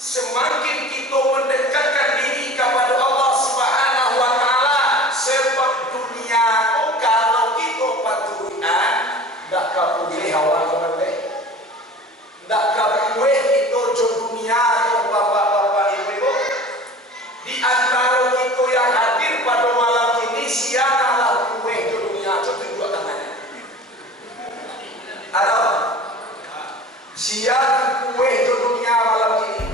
semakin kita mendekatkan diri kepada Allah Subhanahu wa taala. Sebab dunia kalau kita patuhan dak kapulih awak kembali. Dak kapulih kita jo dunia jo bapak-bapak ibu-ibu. Di antara kita yang hadir pada malam ini siang adalah kue jo dunia jo tunjuk tangannya. Ada siang kue jo dunia malam ini.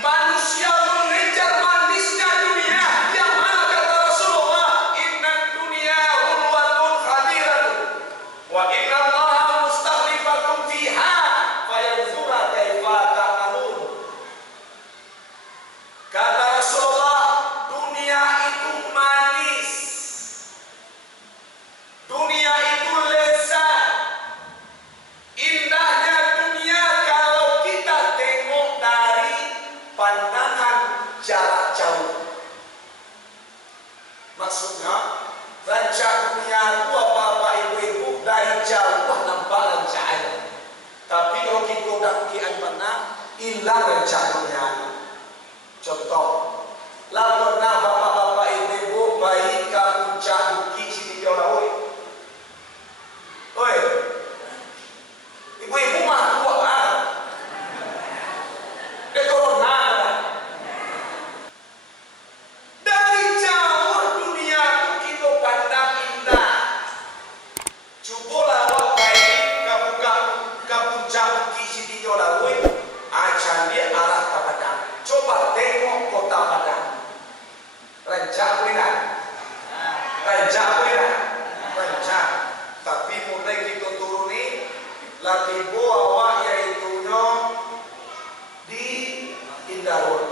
Manusia mengejar manisnya dunia, yang mana kata Rasulullah, inna dunia Rancak dunia itu apa-apa ibu-ibu dari jauh nampak rancaknya. Tapi kalau kita dah kian mana, hilang rancak dunia. Contoh, lah pernah bapak-bapak ibu-ibu bayi ke puncak bukit sini jauh oi. Oi, ibu-ibu mah kuat lah. Dia corona lah. Dari jauh dunia itu kita pandang indah. Cubalah awak bayi ke puncak bukit sini jauh oi. Acan dia arah ke Padang. Coba tengok kota Padang. Rancak boleh. Rancak boleh. Rancak. Tapi mulai kita turuni, latibo awak iaitunya di Indarun.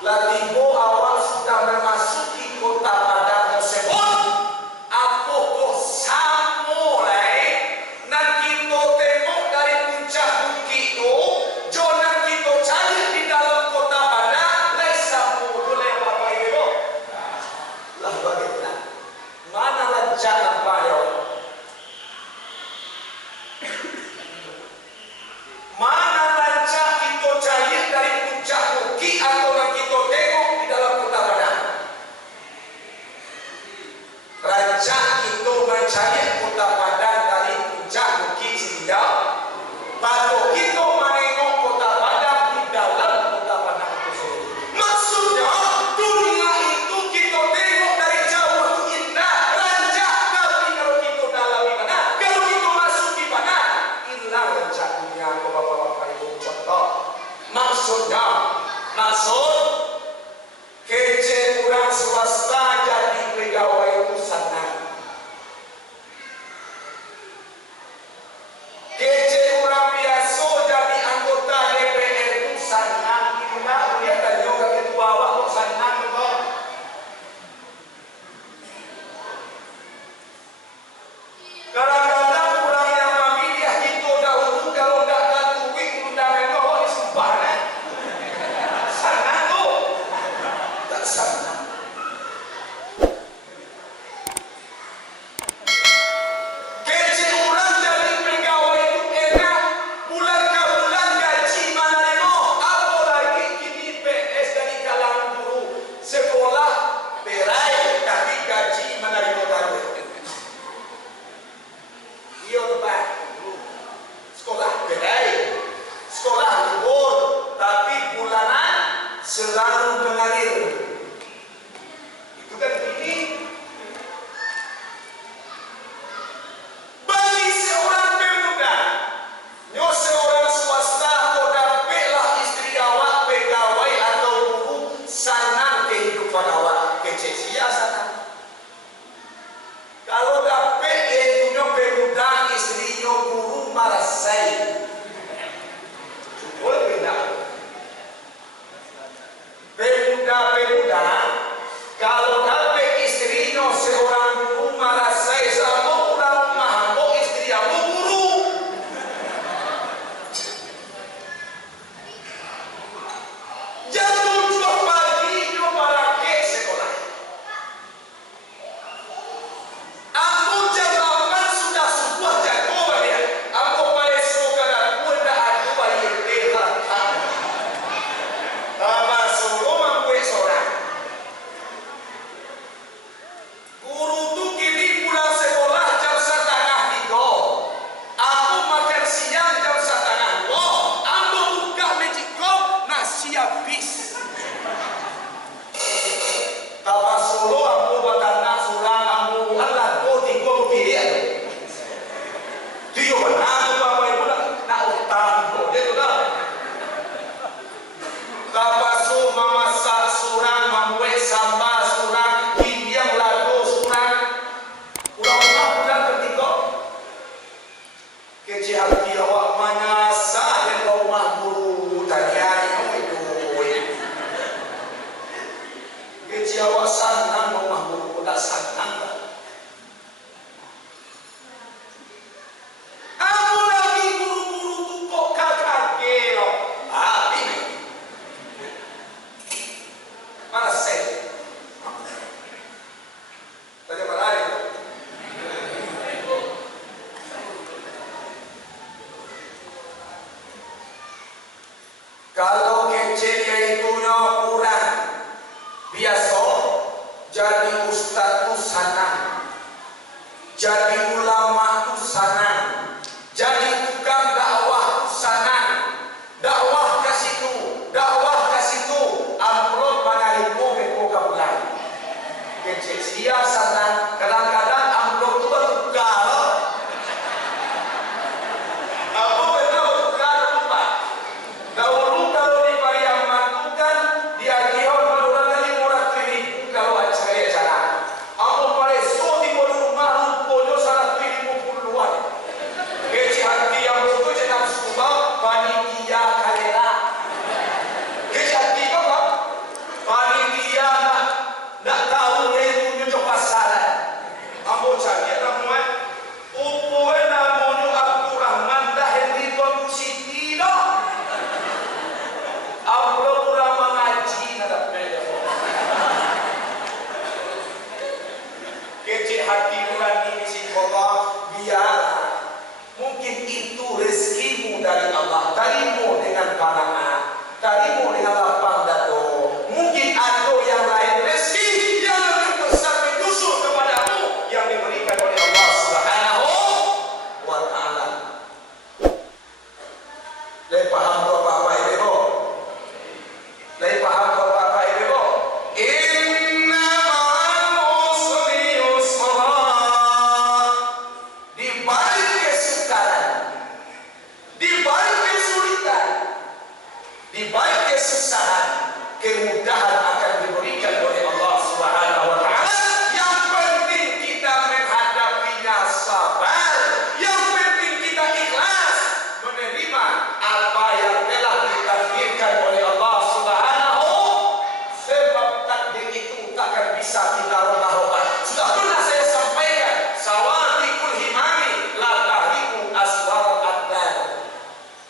Latibo awak sudah memasuki kota Padang tersebut. Apa kok sama nak kita tengok dari puncak bukit itu, jangan kita cari di dalam kota Padang, lai sama boleh apa itu? Lah bagaimana? Mana rancak apa ya? Mana rancak kita cari dari puncak bukit atau nak kita tengok di dalam kota Padang? Rancak kita mencari kota Padang dari puncak bukit Sinjau. Baru kita menengok kota Padang di dalam kota Padang itu sendiri. Maksudnya dunia itu kita tengok dari jauh itu indah, rancak. Tapi kalau kita dalam di mana? Kalau kita masuk di mana? Hilang rancak dunia. Bapak-bapak ibu contoh. Maksudnya, kece kurang swasta jadi pegawai itu senang. Kece orang biasa jadi anggota DPR itu senang. Kita lihat dan juga ketua awak kok senang betul. Kadang-kadang orang yang memilih kita dahulu kalau tidak ada duit undangan itu awak disumpah. Senang tu. Tak senang. Kece orang jadi pegawai itu enak. Bulan ke bulan gaji mana lemo. Apa lagi kini PS dari kalangan guru sekolah berai tapi gaji mana lemo tahu. Iya Pak. Sekolah berai. Sekolah libur tapi bulanan selalu mengalir. Itu kan ini. Bagi seorang pemuda, nyo seorang swasta atau dapatlah istri awak pegawai atau guru, senang kehidupan awak, kece sia senang. Kalau dapat iaitunya pemuda istrinya guru marasai. Boleh beda. Pemuda kalau dapat istrinya seorang guru marasai sama orang mahal istri aku guru. Jatuh dua pagi dia barake sekolah. Aku jam 8 sudah sebuah jago dia. Aku balik sekolah dan aku dah ada balik belah. Abah solo mampu seorang. Guru tu kini pulang sekolah jam 1:30. Aku makan siang jam 1:30. Ambo buka magicom nasi habis. Abah solo ambo batana surang ambo Allah do tigo bukiri aja. Dia benar apa ibu nak utang dia tu dah. Kapaso mamasak surang mamwe sambal surang himyang lado surang urang-urang bulan ketiga kece hati awak manyasa dan rumah guru tanya itu kece awak senang rumah guru tak senang. Aku lagi guru-guru tu kok kakak kelo. Ini mana saya? Jadi ustaz itu sanang, jadi ulama itu sanang, jadi tukang dakwah itu sanang. Dakwah ke situ, dakwah ke situ, amplop manarimu mekoka pulang. Kecil dia sanang, kadang-kadang amplop itu bertukar. Apa benar bertukar lupa? Dahulu kalau di Pariaman itu kan dia kihon maluran kali murah kiri kalau acara. Apa pada so di rumah lupa salah kiri puluhan. Kecil hati yang itu jenam suka panitia kalela. Kecil hati apa? Panitia nak tahu itu nyocok pasaran. Ambo cari ramuan. Upo namanya Abdurrahman dah Henry Tuan Siti dah. Ambo kurang mengaji nada beda. Kecil hati nurani si Allah biar mungkin itu rezekimu dari Allah. Tarimu dengan pandangan, tarimu dengan lapang dado. Mungkin ada yang lain rezeki yang lebih besar menyusul kepadamu yang diberikan oleh Allah Subhanahu wa Ta'ala. Lei paham apa itu? Lei paham apa itu? Inna ma'al usri yusra. Di balik kesukaran, di balik kesulitan, di balik kesusahan, kemudahan akan diberikan oleh Allah Subhanahu wa Ta'ala. Yang penting kita menghadapinya sabar, yang penting kita ikhlas menerima apa yang telah ditakdirkan oleh Allah Subhanahu. Sebab takdir itu takkan bisa kita rubah-rubah. Sudah pernah saya sampaikan, sawatikul himami la tahriku aswar ad-dar.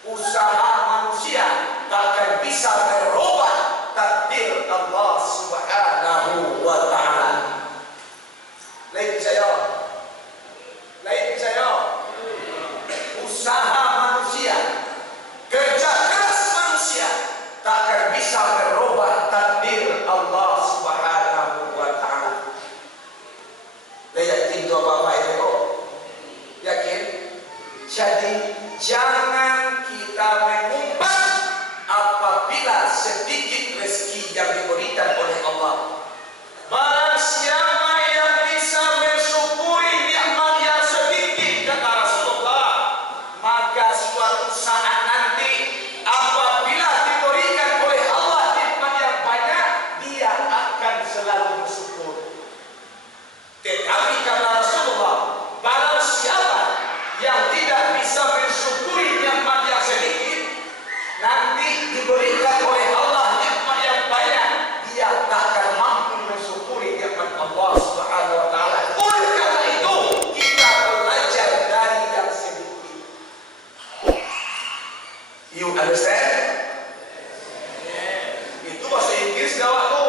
Usaha manusia takkan bisa merubah takdir Allah Subhanahu wa Ta'ala. Lain saya, usaha manusia, kerja keras manusia takkan bisa merubah takdir Allah Subhanahu wa Ta'ala. Yakin tu apa itu? Yakin? Jadi jangan kita mengumpat apabila sedikit rezeki yang diberikan oleh Allah. Barang siapa yang bisa mensyukuri nikmat yang sedikit, kata Rasulullah, maka suatu saat nanti apabila diberikan oleh Allah nikmat yang banyak, dia akan selalu bersyukur. Tetapi kata Rasulullah, barang siapa yang tidak bisa mensyukuri nikmat yang sedikit, nanti diberikan oleh Allah nikmat yang banyak, dia tak akan mampu mensyukuri nikmat Allah Subhanahu wa Ta'ala. Oleh karena itu, kita belajar dari yang sedikit. You understand? Itu bahasa Inggris gawat tu.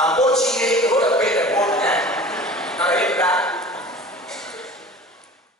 Ambo cie itu udah beda bolnya. Nah,